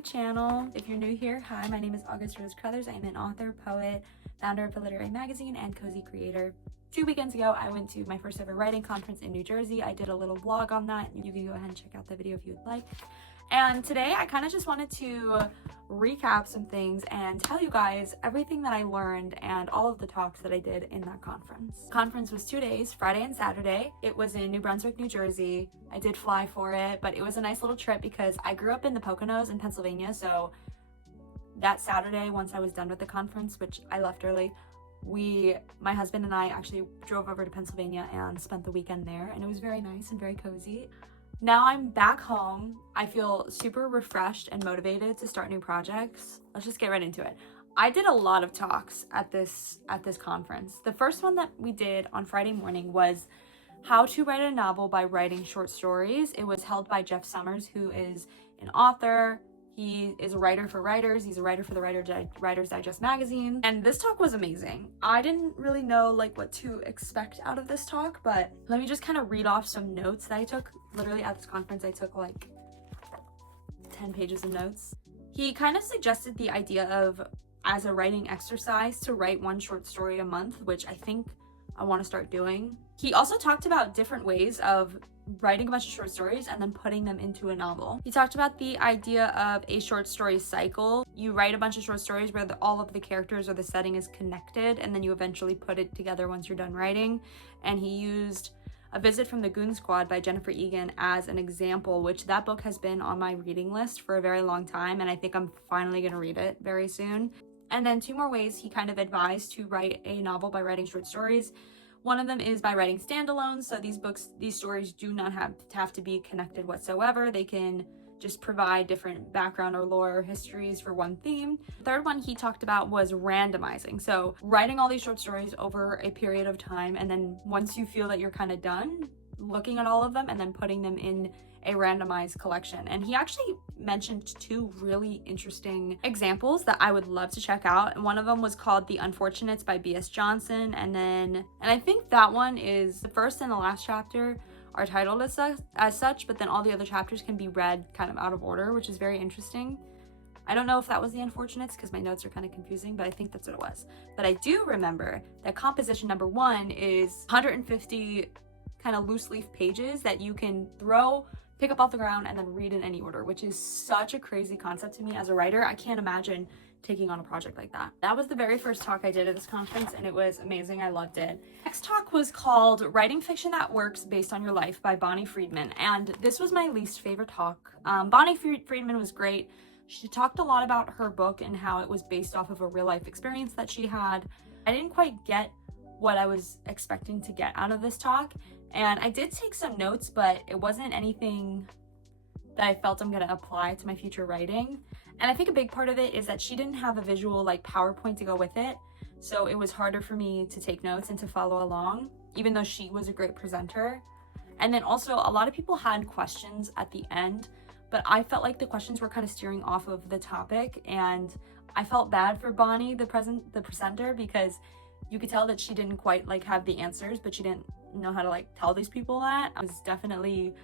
my channel. If you're new here, hi, my name is August Rose Crothers. I'm an author, poet, founder of The Literary Magazine, and cozy creator. 2 weekends ago, I went to my first ever writing conference in New Jersey. I did a little vlog on that. You can go ahead and check out the video if you would like. And today I kind of just wanted to recap some things and tell you guys everything that I learned and all of the talks that I did in that conference. Conference was 2 days, Friday and Saturday. It was in New Brunswick, New Jersey. I did fly for it, but it was a nice little trip because I grew up in the Poconos in Pennsylvania. So that Saturday, once I was done with the conference, which I left early, my husband and I actually drove over to Pennsylvania and spent the weekend there, and it was very nice and very cozy. Now I'm back home. I feel super refreshed and motivated to start new projects. Let's just get right into it. I did a lot of talks at this conference. The first one that we did on Friday morning was how to write a novel by writing short stories. It was held by Jeff Summers, who is an author. He is a writer for writers. He's a writer for the Writer's Digest magazine. And this talk was amazing. I didn't really know what to expect out of this talk, but let me just kind of read off some notes that I took. Literally at this conference, I took 10 pages of notes. He kind of suggested the idea of, as a writing exercise, to write 1 short story a month, which I think I want to start doing. He also talked about different ways of writing a bunch of short stories and then putting them into a novel. He talked about the idea of a short story cycle. You write a bunch of short stories where all of the characters or the setting is connected, and then you eventually put it together once you're done writing. And he used A Visit from the Goon Squad by Jennifer Egan as an example, which that book has been on my reading list for a very long time, and I think I'm finally going to read it very soon. And then 2 more ways he kind of advised to write a novel by writing short stories. One of them is by writing standalones. So these stories do not have to be connected whatsoever. They can just provide different background or lore or histories for one theme. The third one he talked about was randomizing. So writing all these short stories over a period of time, and then once you feel that you're kind of done, looking at all of them and then putting them in a randomized collection. And he actually mentioned 2 really interesting examples that I would love to check out. And one of them was called The Unfortunates by B.S. Johnson. And I think that one is, the first and the last chapter are titled as such, but then all the other chapters can be read kind of out of order, which is very interesting. I don't know if that was The Unfortunates because my notes are kind of confusing, but I think that's what it was. But I do remember that composition number 1 is 150 kind of loose leaf pages that you can pick up off the ground and then read in any order, which is such a crazy concept to me as a writer. I can't imagine taking on a project like that. That was the very first talk I did at this conference, and it was amazing. I loved it. Next talk was called Writing Fiction That Works Based on Your Life by Bonnie Friedman, and this was my least favorite talk. Bonnie Friedman was great. She talked a lot about her book and how it was based off of a real life experience that she had. I didn't quite get what I was expecting to get out of this talk, and I did take some notes, but it wasn't anything that I felt I'm gonna apply to my future writing. And I think a big part of it is that she didn't have a visual PowerPoint to go with it, so it was harder for me to take notes and to follow along, even though she was a great presenter. And then also a lot of people had questions at the end, but I felt like the questions were kind of steering off of the topic, and I felt bad for Bonnie, the presenter, because you could tell that she didn't quite have the answers, but she didn't know how to tell these people that. It was definitely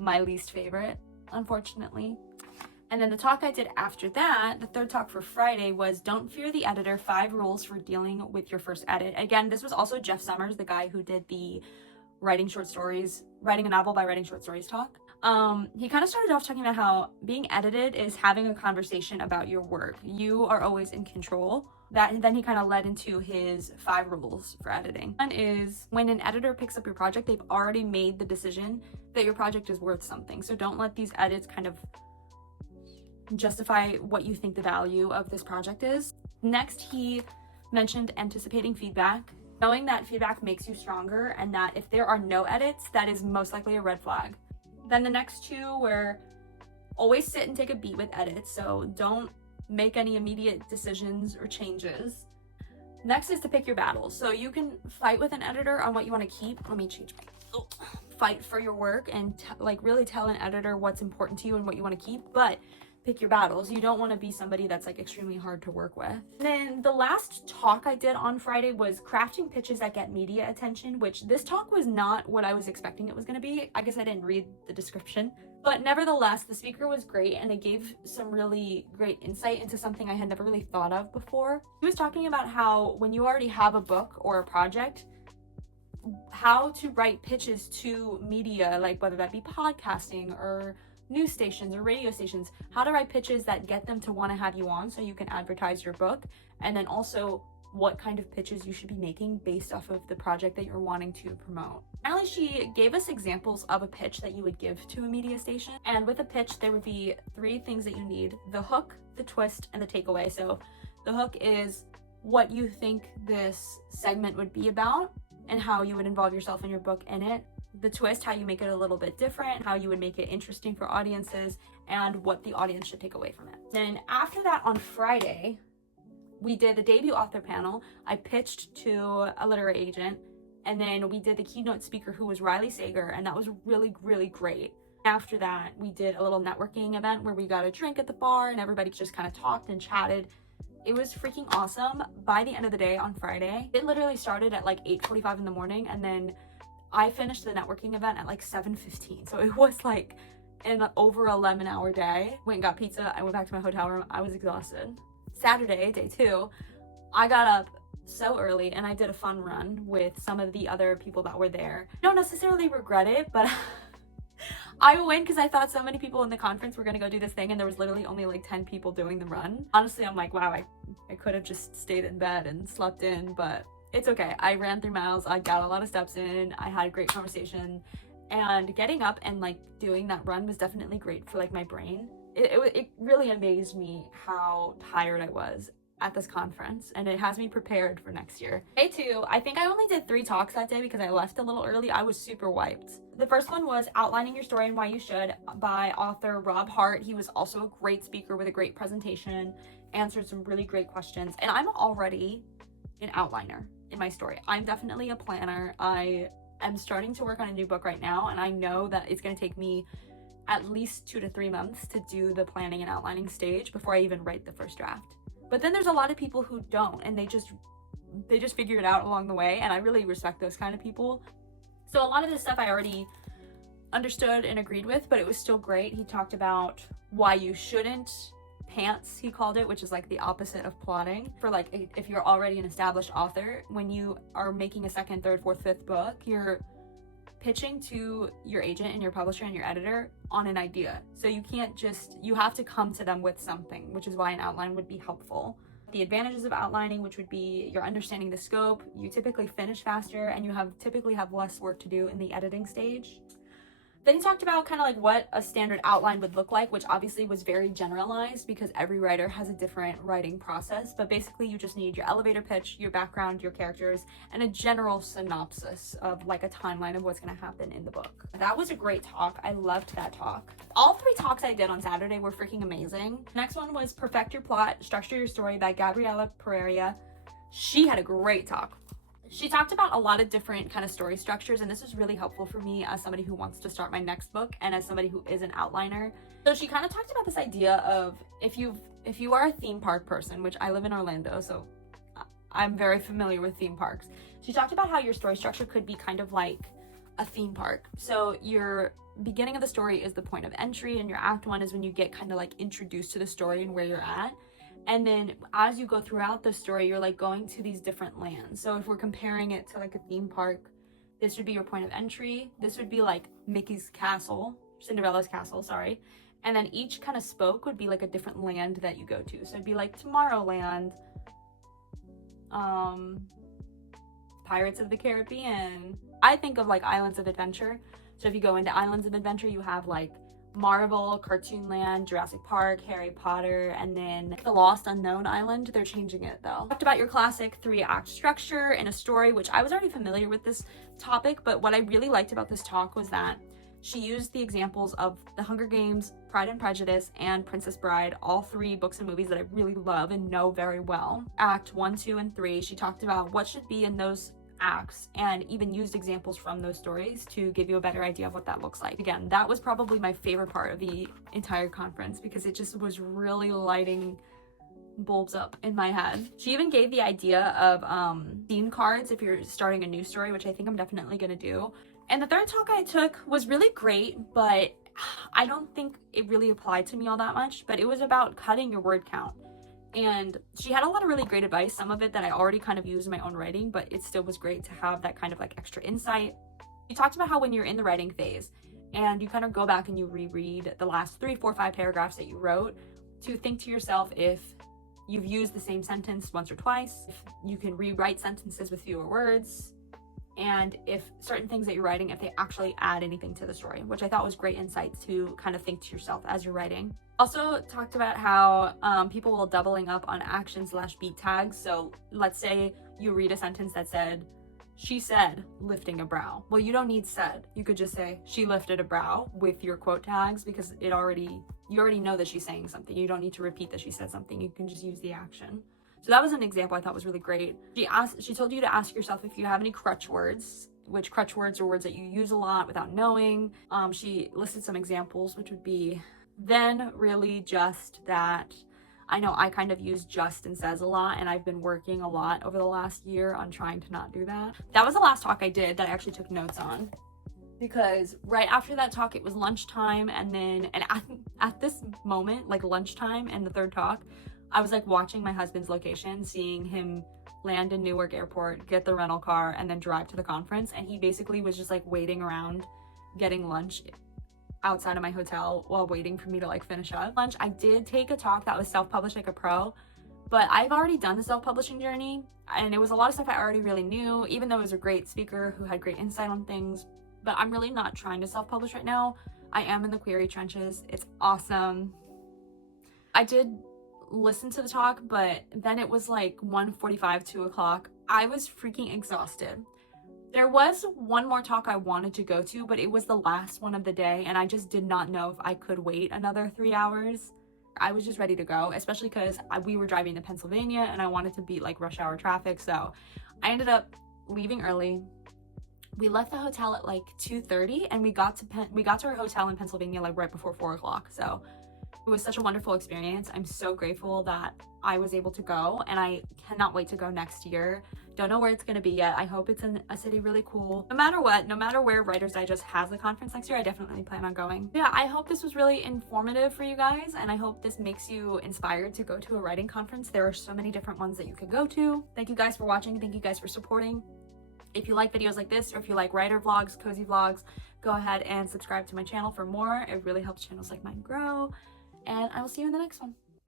my least favorite, unfortunately. And then the talk I did after that, the third talk for Friday, was Don't Fear the Editor, 5 Rules for Dealing with Your First Edit. Again, this was also Jeff Summers, the guy who did the writing a novel by writing short stories talk. He kind of started off talking about how being edited is having a conversation about your work. You are always in control. Then he kind of led into his 5 rules for editing. One is, when an editor picks up your project, they've already made the decision that your project is worth something. So don't let these edits kind of justify what you think the value of this project is. Next, he mentioned anticipating feedback, knowing that feedback makes you stronger, and that if there are no edits, that is most likely a red flag. Then the next 2 were always sit and take a beat with edits. So don't make any immediate decisions or changes. Next is to pick your battles. So you can fight with an editor on what you want to keep. Let me change my fight for your work and really tell an editor what's important to you and what you want to keep. But pick your battles. You don't want to be somebody that's like extremely hard to work with. And then the last talk I did on Friday was crafting pitches that get media attention, which this talk was not what I was expecting it was going to be. I guess I didn't read the description, but nevertheless, the speaker was great and it gave some really great insight into something I had never really thought of before. He was talking about how when you already have a book or a project, how to write pitches to media, like whether that be podcasting or news stations or radio stations, how to write pitches that get them to want to have you on so you can advertise your book, and then also what kind of pitches you should be making based off of the project that you're wanting to promote. Finally, she gave us examples of a pitch that you would give to a media station, and with a pitch there would be 3 things that you need: the hook, the twist, and the takeaway. So the hook is what you think this segment would be about and how you would involve yourself and your book in it. The twist, how you make it a little bit different, how you would make it interesting for audiences, and what the audience should take away from it. Then after that, on Friday, we did the debut author panel. I pitched to a literary agent, and then we did the keynote speaker, who was Riley Sager, and that was really, really great. After that, we did a little networking event where we got a drink at the bar and everybody just kind of talked and chatted. It was freaking awesome. By the end of the day on Friday, it literally started at like 8:45 in the morning, and then I finished the networking event at like 7:15. So it was like an over 11-hour day. Went and got pizza. I went back to my hotel room. I was exhausted. Saturday, day 2, I got up so early and I did a fun run with some of the other people that were there. I don't necessarily regret it, but I went because I thought so many people in the conference were going to go do this thing, and there was literally only like 10 people doing the run. Honestly, I'm like, wow, I could have just stayed in bed and slept in, but it's okay. I ran 3 miles. I got a lot of steps in. I had a great conversation, and getting up and like doing that run was definitely great for like my brain. It really amazed me how tired I was at this conference, and it has me prepared for next year. Day 2, I think I only did 3 talks that day because I left a little early. I was super wiped. The first one was Outlining Your Story and Why You Should by author Rob Hart. He was also a great speaker with a great presentation, answered some really great questions, and I'm already an outliner in my story. I'm definitely a planner. I am starting to work on a new book right now, and I know that it's going to take me at least 2 to 3 months to do the planning and outlining stage before I even write the first draft. But then there's a lot of people who don't, and they just figure it out along the way, and I really respect those kind of people. So a lot of this stuff I already understood and agreed with, but it was still great. He talked about why you shouldn't pants, he called it, which is like the opposite of plotting. For like, if you're already an established author, when you are making a 2nd, 3rd, 4th, 5th book, you're pitching to your agent and your publisher and your editor on an idea. So you can't just, you have to come to them with something, which is why an outline would be helpful. The advantages of outlining, which would be you're understanding the scope, you typically finish faster, and you typically have less work to do in the editing stage. Then he talked about kind of like what a standard outline would look like, which obviously was very generalized because every writer has a different writing process. But basically you just need your elevator pitch, your background, your characters, and a general synopsis of like a timeline of what's going to happen in the book. That was a great talk. I loved that talk. All 3 talks I did on Saturday were freaking amazing. Next one was Perfect Your Plot, Structure Your Story by Gabriela Pereira. She had a great talk. She talked about a lot of different kind of story structures, and this was really helpful for me as somebody who wants to start my next book and as somebody who is an outliner. So she kind of talked about this idea of if you are a theme park person, which I live in Orlando, so I'm very familiar with theme parks. She talked about how your story structure could be kind of like a theme park. So your beginning of the story is the point of entry, and your act 1 is when you get kind of like introduced to the story and where you're at. And then as you go throughout the story, you're like going to these different lands. So if we're comparing it to like a theme park, this would be your point of entry. This would be like Mickey's castle, Cinderella's castle, sorry. And then each kind of spoke would be like a different land that you go to. So it'd be like Tomorrowland, Pirates of the Caribbean. I think of like Islands of Adventure. So if you go into Islands of Adventure, you have like Marvel, Cartoon Land, Jurassic Park, Harry Potter, and then the Lost Unknown Island. They're changing it though. Talked about your classic 3-act structure in a story, which I was already familiar with this topic, but what I really liked about this talk was that she used the examples of The Hunger Games, Pride and Prejudice, and Princess Bride, all 3 books and movies that I really love and know very well. Act 1, 2, and 3, she talked about what should be in those acts and even used examples from those stories to give you a better idea of what that looks like. Again, that was probably my favorite part of the entire conference because it just was really lighting bulbs up in my head. She even gave the idea of theme cards if you're starting a news story, which I think I'm definitely gonna do. And the third talk I took was really great, but I don't think it really applied to me all that much, but it was about cutting your word count. And she had a lot of really great advice, some of it that I already kind of use in my own writing, but it still was great to have that kind of like extra insight. She talked about how when you're in the writing phase and you kind of go back and you reread the last 3, 4, 5 paragraphs that you wrote, to think to yourself if you've used the same sentence once or twice, if you can rewrite sentences with fewer words, and if certain things that you're writing, if they actually add anything to the story, which I thought was great insight to kind of think to yourself as you're writing. Also talked about how people will doubling up on action/beat tags. So let's say you read a sentence that said, she said, lifting a brow. Well, you don't need said. You could just say, she lifted a brow with your quote tags because you already know that she's saying something. You don't need to repeat that she said something. You can just use the action. So that was an example I thought was really great. She told you to ask yourself if you have any crutch words, which crutch words are words that you use a lot without knowing. She listed some examples, which would be then, really, just, that. I know I kind of use just and says a lot, and I've been working a lot over the last year on trying to not do that. That was the last talk I did that I actually took notes on, because right after that talk it was lunchtime, and at this moment, like lunchtime and the third talk, I was like watching my husband's location, seeing him land in Newark Airport, get the rental car, and then drive to the conference. And he basically was just like waiting around getting lunch outside of my hotel while waiting for me to like finish up lunch. I did take a talk that was self-published like a pro, but I've already done the self-publishing journey, and it was a lot of stuff I already really knew, even though it was a great speaker who had great insight on things. But I'm really not trying to self-publish right now. I am in the query trenches. It's awesome. I did listen to the talk, but then it was like 1:45, 2 o'clock. I was freaking exhausted. There was one more talk I wanted to go to, but it was the last one of the day, and I just did not know if I could wait another 3 hours. I was just ready to go, especially because we were driving to Pennsylvania and I wanted to beat like rush hour traffic. So I ended up leaving early. We left the hotel at like 2:30, and we got to our hotel in Pennsylvania like right before 4 o'clock. So it was such a wonderful experience. I'm so grateful that I was able to go, and I cannot wait to go next year. Don't know where it's going to be yet. I hope it's in a city really cool. No matter what, no matter where Writers Digest has the conference next year, I definitely plan on going. Yeah, I hope this was really informative for you guys, and I hope this makes you inspired to go to a writing conference. There are so many different ones that you could go to. Thank you guys for watching. Thank you guys for supporting. If you like videos like this, or if you like writer vlogs, cozy vlogs, go ahead and subscribe to my channel for more. It really helps channels like mine grow. And I will see you in the next one.